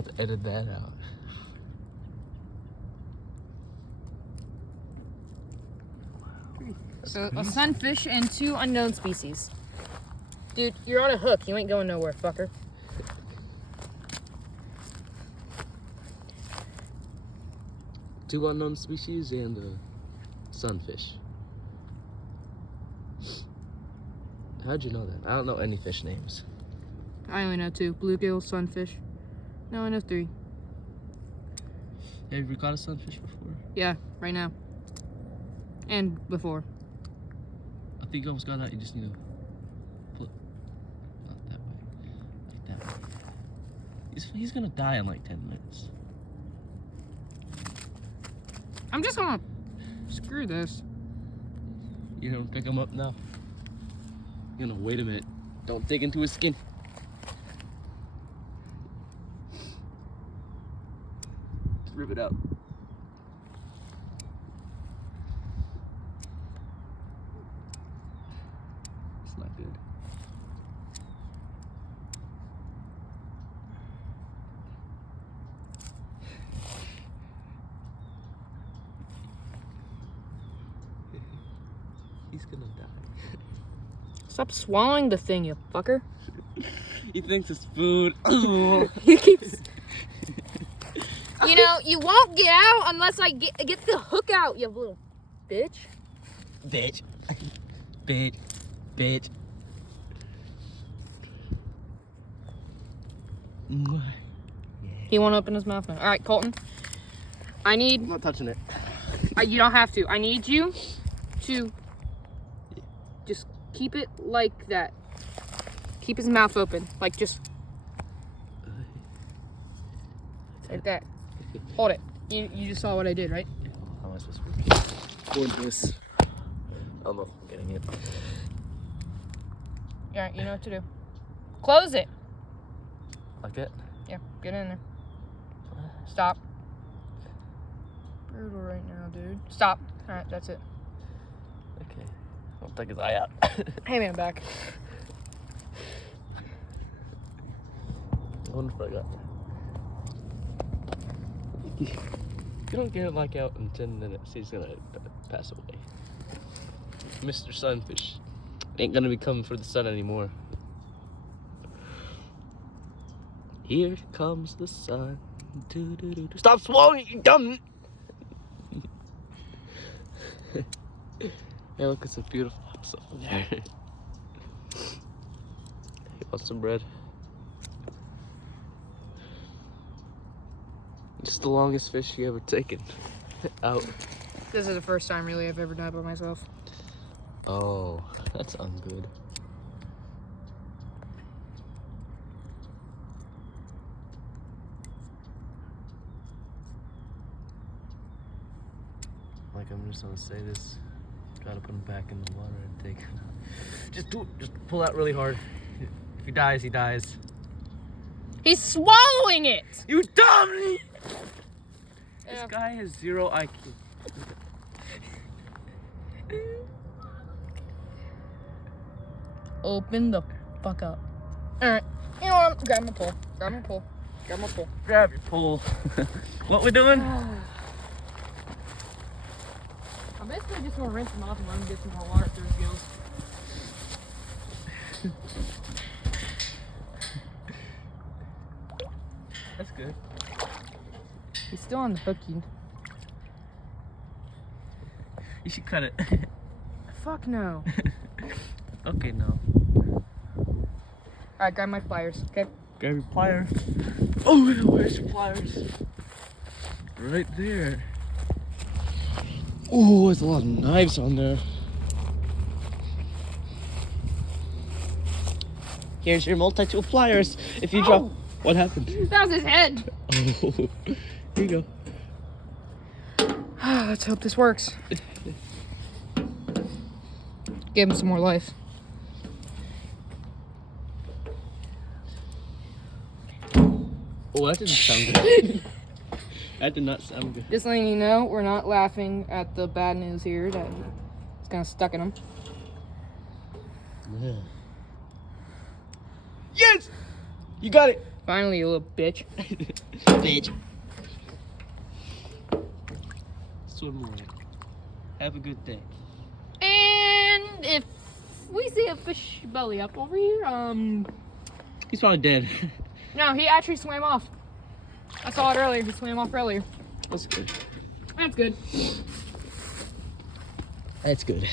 Let's edit that out. So a sunfish and 2 unknown species. Dude, you're on a hook. You ain't going nowhere, fucker. Two unknown species and a sunfish. How'd you know that? I don't know any fish names. I only know 2. Bluegill, sunfish. No, I know 3. Have you ever caught a sunfish before? Yeah, right now. And before. I think you almost got out. You just need to flip. Not that way. Like that way. He's gonna die in like 10 minutes. I'm just gonna screw this. You don't pick him up now? You're gonna wait a minute. Don't dig into his skin. Just rip it out. It's not good. He's gonna die. Stop swallowing the thing, you fucker. He thinks it's food. He keeps... You know, you won't get out unless I get the hook out, you little bitch. Bitch. Bitch. Bitch. He won't open his mouth now. All right, Colton. I'm not touching it. You don't have to. I need you to just keep it like that. Keep his mouth open. Like just like that. Hold it. You just saw what I did, right? How am I supposed to record this? I don't know if I'm getting it. All right, you know what to do. Close it. Like that? Yeah, get in there. Stop. Brutal right now, dude. Stop. All right, that's it. Okay. I'll take his eye out. Hey, man, back. I wonder if I got If you don't get it like out in 10 minutes, he's gonna pass away. Mr. Sunfish ain't gonna be coming for the sun anymore. Here comes the sun. Stop swallowing, you dumb! Hey, look, it's a beautiful house over there. You want some bread? Just the longest fish you ever taken out. This is the first time really I've ever done it by myself. Oh, that sounds good. Like, I'm just gonna say this. Gotta put him back in the water and take him out. Just do it. Just pull out really hard. If he dies, he dies. He's swallowing it! You dumb! Yeah. This guy has 0 IQ. Open the fuck up. Alright. You know what? Grab my pole. Grab my pole. Grab my pole. Grab your pole. What we doing? I'm basically just gonna rinse him off and let him get some more water through his gills. That's good. He's still on the hook, you. You should cut it. Fuck no. Okay, no. Alright, grab my pliers, okay? Grab your pliers. Oh, where's your pliers? Right there. Oh, there's a lot of knives on there. Here's your multi-tool pliers. If you drop... What happened? That was his head. Oh, here you go. Let's hope this works. Give him some more life. Oh, that didn't sound good. That did not sound good. Just letting you know, we're not laughing at the bad news here that it's kind of stuck in him. Yeah. Yes! You got it! Finally, you little bitch. Bitch. Swim away. Have a good day. And if we see a fish belly up over here, He's probably dead. no, he actually swam off. I saw it earlier. He swam off earlier. That's good. That's good. That's good.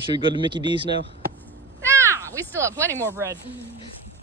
Should we go to Mickey D's now? Ah, we still have plenty more bread.